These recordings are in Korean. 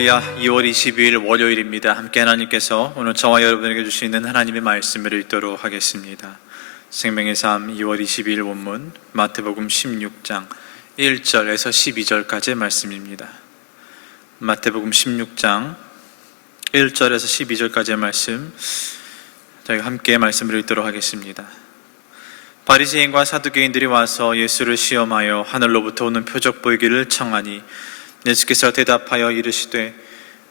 할렐루야. 2월 22일 월요일입니다. 함께 하나님께서 오늘 저와 여러분에게 주시는 하나님의 말씀을 읽도록 하겠습니다. 생명의 삶 2월 22일 본문 마태복음 16장 1절에서 12절까지의 말씀입니다. 마태복음 16장 1절에서 12절까지의 말씀, 저희가 함께 말씀을 읽도록 하겠습니다. 바리새인과 사두개인들이 와서 예수를 시험하여 하늘로부터 오는 표적 보이기를 청하니 예수께서 대답하여 이르시되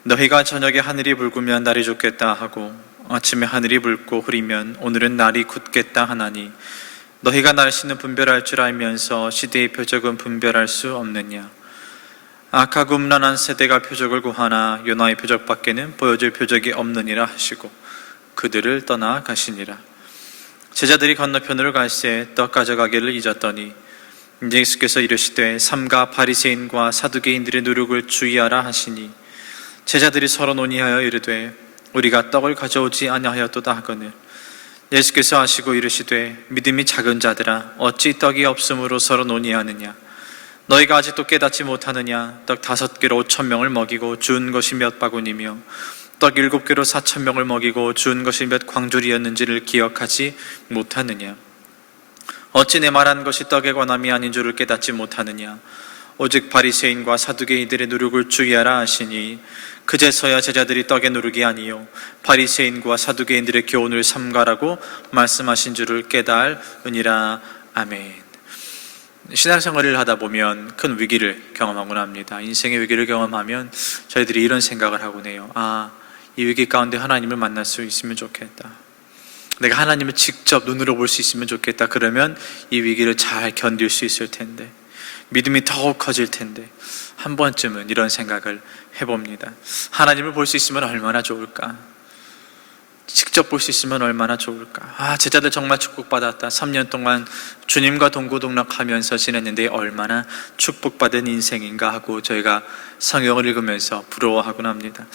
너희가 저녁에 하늘이 붉으면 날이 좋겠다 하고 아침에 하늘이 붉고 흐리면 오늘은 날이 굳겠다 하나니 너희가 날씨는 분별할 줄 알면서 시대의 표적은 분별할 수 없느냐. 악하고 음란한 세대가 표적을 구하나 요나의 표적밖에는 보여줄 표적이 없느니라 하시고 그들을 떠나 가시니라. 제자들이 건너편으로 갈새 떡 가져가기를 잊었더니 예수께서 이르시되 삼가 바리새인과 사두개인들의 누룩을 주의하라 하시니 제자들이 서로 논의하여 이르되 우리가 떡을 가져오지 아니하였도다 하거늘 예수께서 하시고 이르시되 믿음이 작은 자들아 어찌 떡이 없으므로 서로 논의하느냐. 너희가 아직도 깨닫지 못하느냐. 떡 5개로 5,000명을 먹이고 주운 것이 몇 바구니며 떡 7개로 4,000명을 먹이고 주운 것이 몇 광줄이었는지를 기억하지 못하느냐. 어찌 내 말한 것이 떡에 관함이 아닌 줄을 깨닫지 못하느냐. 오직 바리새인과 사두개인들의 누룩을 주의하라 하시니 그제서야 제자들이 떡의 누룩이 아니요 바리새인과 사두개인들의 교훈을 삼가라고 말씀하신 줄을 깨달으니라. 아멘. 신앙생활을 하다 보면 큰 위기를 경험하곤 합니다. 인생의 위기를 경험하면 저희들이 이런 생각을 하곤 해요. 이 위기 가운데 하나님을 만날 수 있으면 좋겠다. 내가 하나님을 직접 눈으로 볼 수 있으면 좋겠다. 그러면 이 위기를 잘 견딜 수 있을 텐데, 믿음이 더욱 커질 텐데, 한 번쯤은 이런 생각을 해봅니다. 하나님을 볼 수 있으면 얼마나 좋을까? 직접 볼 수 있으면 얼마나 좋을까? 제자들 정말 축복받았다. 3년 동안 주님과 동고동락하면서 지냈는데 얼마나 축복받은 인생인가 하고 저희가 성경을 읽으면서 부러워하곤 합니다.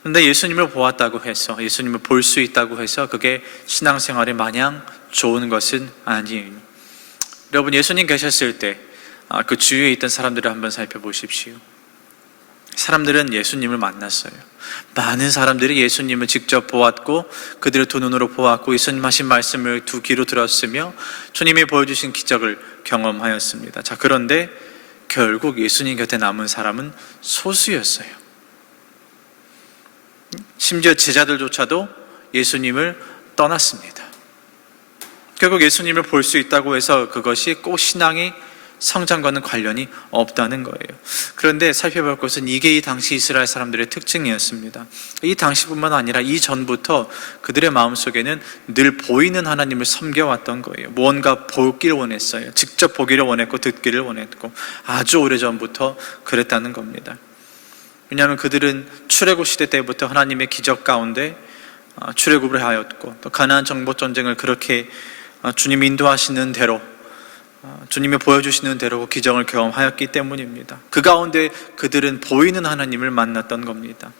그런데 예수님을 보았다고 해서, 예수님을 볼 수 있다고 해서 그게 신앙생활에 마냥 좋은 것은 아니에요. 여러분, 예수님 계셨을 때 그 주위에 있던 사람들을 한번 살펴보십시오. 사람들은 예수님을 만났어요. 많은 사람들이 예수님을 직접 보았고 그들을 두 눈으로 보았고 예수님 하신 말씀을 두 귀로 들었으며 주님이 보여주신 기적을 경험하였습니다. 그런데 결국 예수님 곁에 남은 사람은 소수였어요. 심지어 제자들조차도 예수님을 떠났습니다. 결국 예수님을 볼 수 있다고 해서 그것이 꼭 신앙의 성장과는 관련이 없다는 거예요. 그런데 살펴볼 것은 이게 이 당시 이스라엘 사람들의 특징이었습니다. 이 당시뿐만 아니라 이전부터 그들의 마음속에는 늘 보이는 하나님을 섬겨왔던 거예요. 무언가 보기를 원했어요. 직접 보기를 원했고 듣기를 원했고 아주 오래전부터 그랬다는 겁니다. 왜냐하면 그들은 출애굽 시대 때부터 하나님의 기적 가운데 출애굽을 하였고 또 가나안 정복 전쟁을 그렇게 주님이 인도하시는 대로 주님이 보여주시는 대로 기적을 경험하였기 때문입니다. 그 가운데 그들은 보이는 하나님을 만났던 겁니다.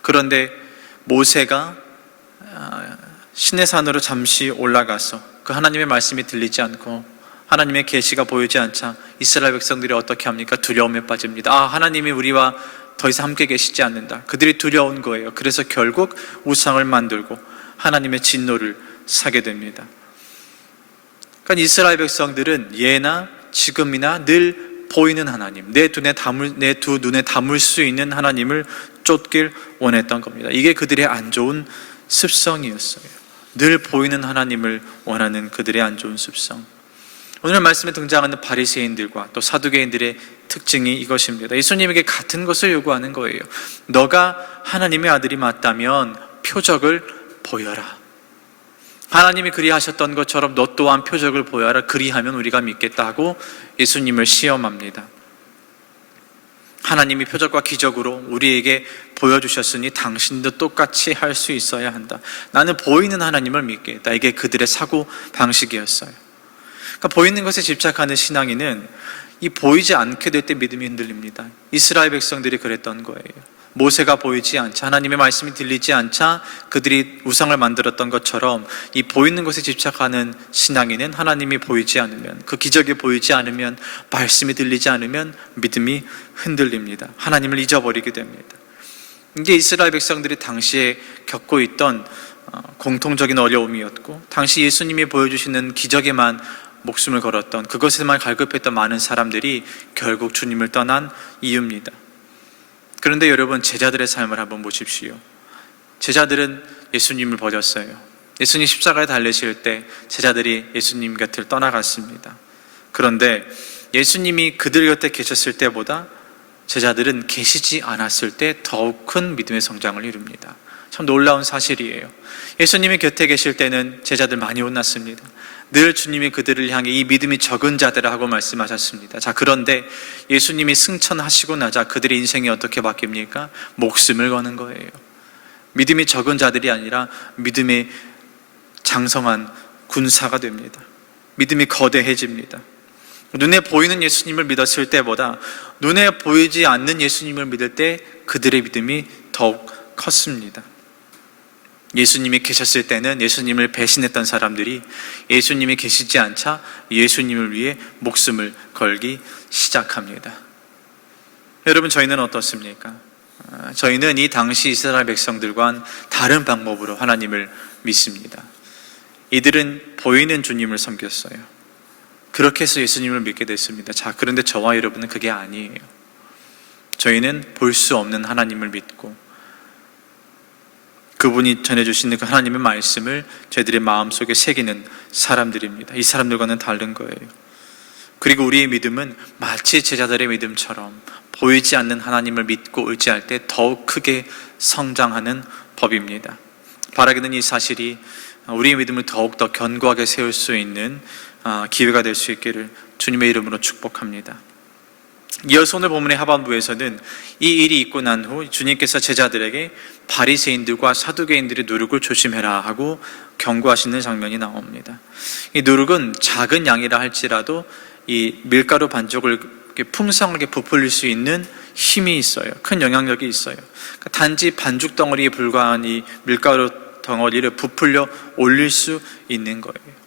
그런데 모세가 시내 산으로 잠시 올라가서 그 하나님의 말씀이 들리지 않고 하나님의 계시가 보이지 않자 이스라엘 백성들이 어떻게 합니까? 두려움에 빠집니다. 하나님이 우리와 더 이상 함께 계시지 않는다. 그들이 두려운 거예요. 그래서 결국 우상을 만들고 하나님의 진노를 사게 됩니다. 그러니까 이스라엘 백성들은 예나 지금이나 늘 보이는 하나님, 내 두 눈에 담을 수 있는 하나님을 쫓길 원했던 겁니다. 이게 그들의 안 좋은 습성이었어요. 늘 보이는 하나님을 원하는 그들의 안 좋은 습성. 오늘 말씀에 등장하는 바리새인들과 또 사두개인들의 특징이 이것입니다. 예수님에게 같은 것을 요구하는 거예요. 너가 하나님의 아들이 맞다면 표적을 보여라. 하나님이 그리하셨던 것처럼 너 또한 표적을 보여라. 그리하면 우리가 믿겠다 하고 예수님을 시험합니다. 하나님이 표적과 기적으로 우리에게 보여주셨으니 당신도 똑같이 할 수 있어야 한다. 나는 보이는 하나님을 믿겠다. 이게 그들의 사고 방식이었어요. 그러니까 보이는 것에 집착하는 신앙인은 이 보이지 않게 될 때 믿음이 흔들립니다. 이스라엘 백성들이 그랬던 거예요. 모세가 보이지 않자, 하나님의 말씀이 들리지 않자 그들이 우상을 만들었던 것처럼 이 보이는 것에 집착하는 신앙인은 하나님이 보이지 않으면, 그 기적이 보이지 않으면, 말씀이 들리지 않으면 믿음이 흔들립니다. 하나님을 잊어버리게 됩니다. 이게 이스라엘 백성들이 당시에 겪고 있던 공통적인 어려움이었고, 당시 예수님이 보여주시는 기적에만 목숨을 걸었던, 그것에만 갈급했던 많은 사람들이 결국 주님을 떠난 이유입니다. 그런데 여러분, 제자들의 삶을 한번 보십시오. 제자들은 예수님을 버렸어요. 예수님 십자가에 달리실 때 제자들이 예수님 곁을 떠나갔습니다. 그런데 예수님이 그들 곁에 계셨을 때보다 제자들은 계시지 않았을 때 더욱 큰 믿음의 성장을 이룹니다. 참 놀라운 사실이에요. 예수님이 곁에 계실 때는 제자들 많이 혼났습니다. 늘 주님이 그들을 향해 이 믿음이 적은 자들아 하고 말씀하셨습니다. 자, 그런데 예수님이 승천하시고 나자 그들의 인생이 어떻게 바뀝니까? 목숨을 거는 거예요. 믿음이 적은 자들이 아니라 믿음의 장성한 군사가 됩니다. 믿음이 거대해집니다. 눈에 보이는 예수님을 믿었을 때보다 눈에 보이지 않는 예수님을 믿을 때 그들의 믿음이 더욱 컸습니다. 예수님이 계셨을 때는 예수님을 배신했던 사람들이 예수님이 계시지 않자 예수님을 위해 목숨을 걸기 시작합니다. 여러분, 저희는 어떻습니까? 저희는 이 당시 이스라엘 백성들과는 다른 방법으로 하나님을 믿습니다. 이들은 보이는 주님을 섬겼어요. 그렇게 해서 예수님을 믿게 됐습니다. 자, 그런데 저와 여러분은 그게 아니에요. 저희는 볼 수 없는 하나님을 믿고 그분이 전해주시는 그 하나님의 말씀을 저희들의 마음속에 새기는 사람들입니다. 이 사람들과는 다른 거예요. 그리고 우리의 믿음은 마치 제자들의 믿음처럼 보이지 않는 하나님을 믿고 의지할 때 더욱 크게 성장하는 법입니다. 바라기는 이 사실이 우리의 믿음을 더욱더 견고하게 세울 수 있는 기회가 될 수 있기를 주님의 이름으로 축복합니다. 이어서 오늘 본문의 하반부에서는 이 일이 있고 난 후 주님께서 제자들에게 바리새인들과 사두개인들의 누룩을 조심해라 하고 경고하시는 장면이 나옵니다. 이 누룩은 작은 양이라 할지라도 이 밀가루 반죽을 풍성하게 부풀릴 수 있는 힘이 있어요. 큰 영향력이 있어요. 그러니까 단지 반죽 덩어리에 불과한 이 밀가루 덩어리를 부풀려 올릴 수 있는 거예요.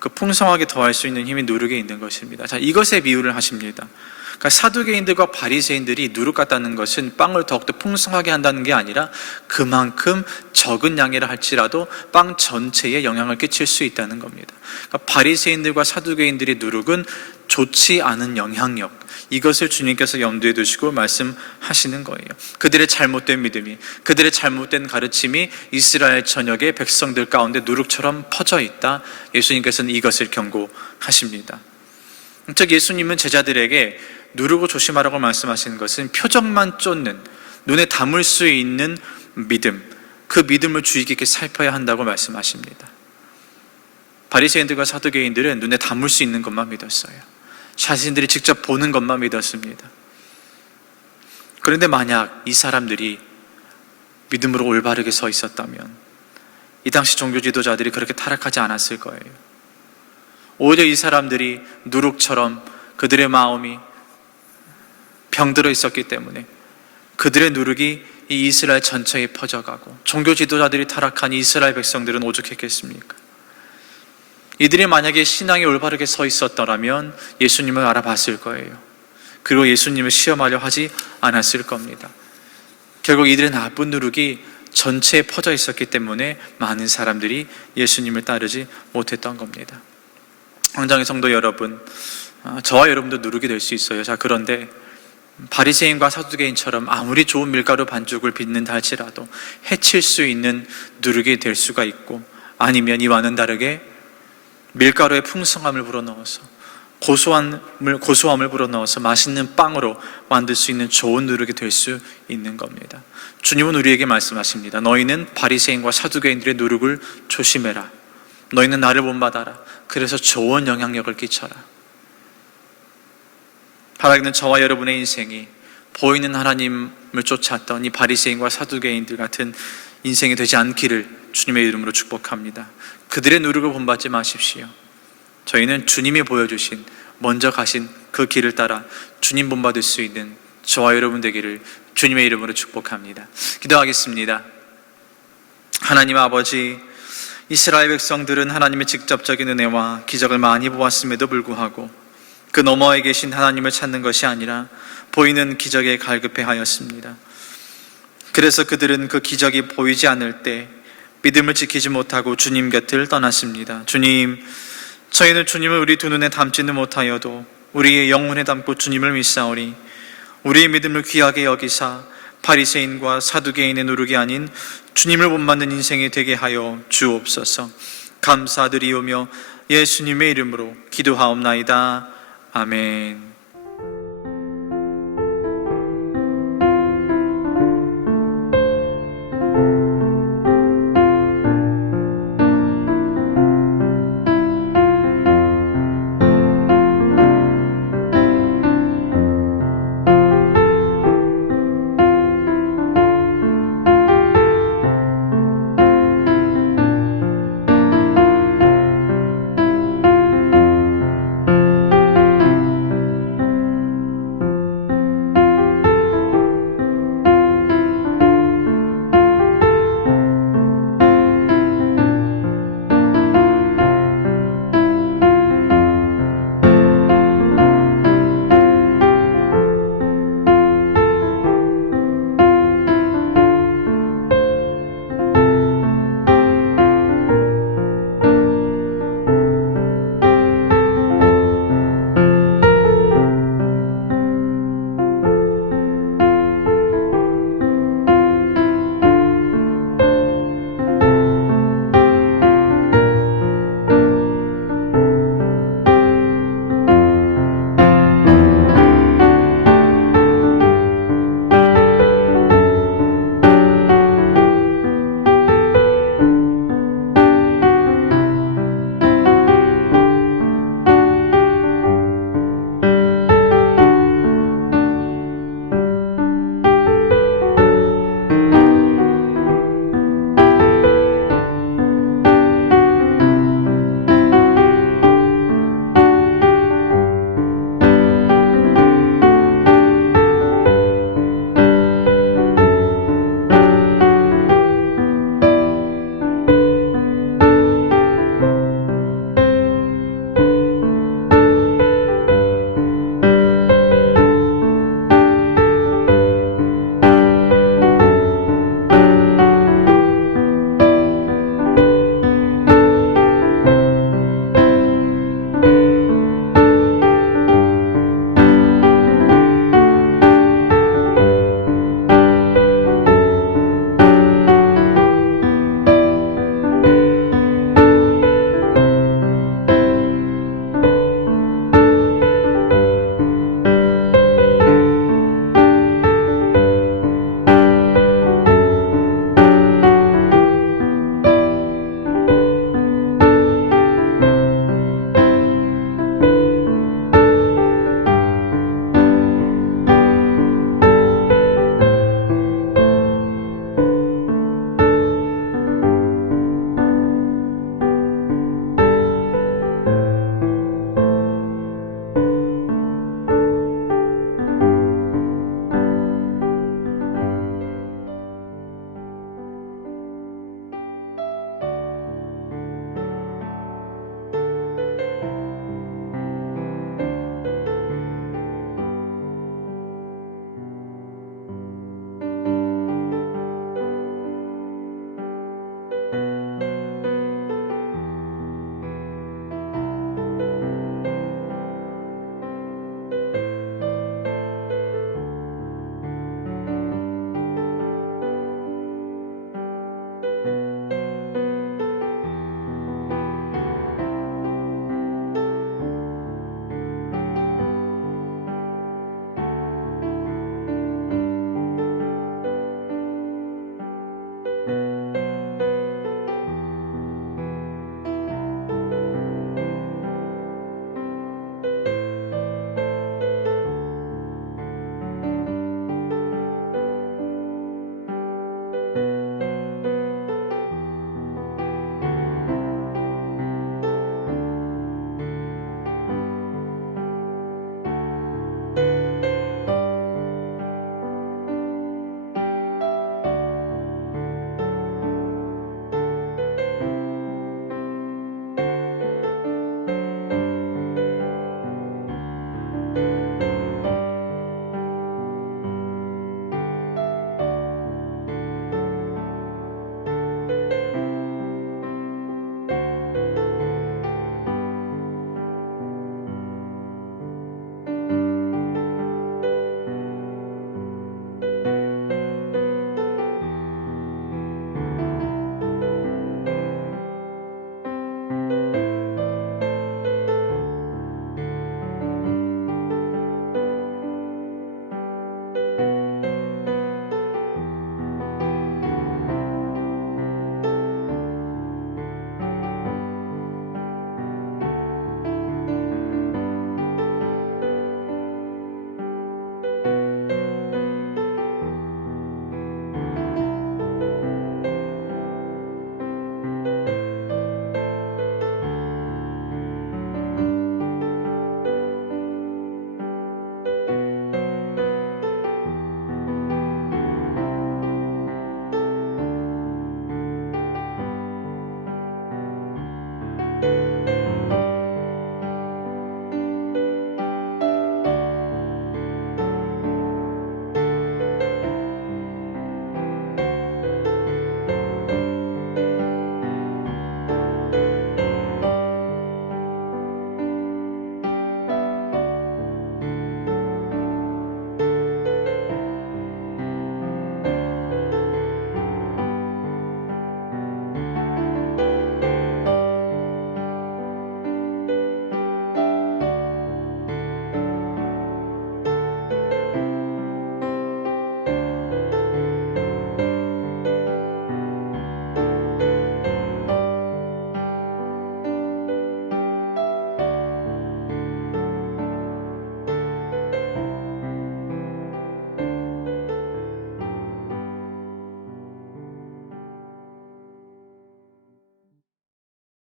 그 풍성하게 더할 수 있는 힘이 누룩에 있는 것입니다. 자, 이것에 비유를 하십니다. 그러니까 사두개인들과 바리새인들이 누룩 같다는 것은 빵을 더욱더 풍성하게 한다는 게 아니라 그만큼 적은 양이라 할지라도 빵 전체에 영향을 끼칠 수 있다는 겁니다. 그러니까 바리새인들과 사두개인들의 누룩은 좋지 않은 영향력, 이것을 주님께서 염두에 두시고 말씀하시는 거예요. 그들의 잘못된 믿음이, 그들의 잘못된 가르침이 이스라엘 전역의 백성들 가운데 누룩처럼 퍼져 있다. 예수님께서는 이것을 경고하십니다. 즉 예수님은 제자들에게 누룩을 조심하라고 말씀하시는 것은 표적만 쫓는, 눈에 담을 수 있는 믿음, 그 믿음을 주의 깊게 살펴야 한다고 말씀하십니다. 바리새인들과 사두개인들은 눈에 담을 수 있는 것만 믿었어요. 자신들이 직접 보는 것만 믿었습니다. 그런데 만약 이 사람들이 믿음으로 올바르게 서 있었다면 이 당시 종교 지도자들이 그렇게 타락하지 않았을 거예요. 오히려 이 사람들이 누룩처럼 그들의 마음이 병들어 있었기 때문에 그들의 누룩이 이 이스라엘 전체에 퍼져가고 종교 지도자들이 타락한 이스라엘 백성들은 오죽했겠습니까? 이들이 만약에 신앙이 올바르게 서 있었더라면 예수님을 알아봤을 거예요. 그리고 예수님을 시험하려 하지 않았을 겁니다. 결국 이들의 나쁜 누룩이 전체에 퍼져 있었기 때문에 많은 사람들이 예수님을 따르지 못했던 겁니다. 황장의 성도 여러분, 저와 여러분도 누룩이 될 수 있어요. 자, 그런데 바리새인과 사두개인처럼 아무리 좋은 밀가루 반죽을 빚는다 할지라도 해칠 수 있는 누룩이 될 수가 있고, 아니면 이와는 다르게 밀가루에 풍성함을 불어넣어서 고소함을 불어넣어서 맛있는 빵으로 만들 수 있는 좋은 누룩이 될 수 있는 겁니다. 주님은 우리에게 말씀하십니다. 너희는 바리새인과 사두개인들의 누룩을 조심해라. 너희는 나를 본받아라. 그래서 좋은 영향력을 끼쳐라. 바라기는 저와 여러분의 인생이 보이는 하나님을 쫓았던 이 바리새인과 사두개인들 같은 인생이 되지 않기를 주님의 이름으로 축복합니다. 그들의 누룩을 본받지 마십시오. 저희는 주님이 보여주신, 먼저 가신 그 길을 따라 주님 본받을 수 있는 저와 여러분 되기를 주님의 이름으로 축복합니다. 기도하겠습니다. 하나님 아버지, 이스라엘 백성들은 하나님의 직접적인 은혜와 기적을 많이 보았음에도 불구하고 그 너머에 계신 하나님을 찾는 것이 아니라 보이는 기적에 갈급해 하였습니다. 그래서 그들은 그 기적이 보이지 않을 때 믿음을 지키지 못하고 주님 곁을 떠났습니다. 주님, 저희는 주님을 우리 두 눈에 담지는 못하여도 우리의 영혼에 담고 주님을 믿사오니 우리의 믿음을 귀하게 여기사 바리새인과 사두개인의 노력이 아닌 주님을 본받는 인생이 되게 하여 주옵소서. 감사드리오며 예수님의 이름으로 기도하옵나이다. 아멘.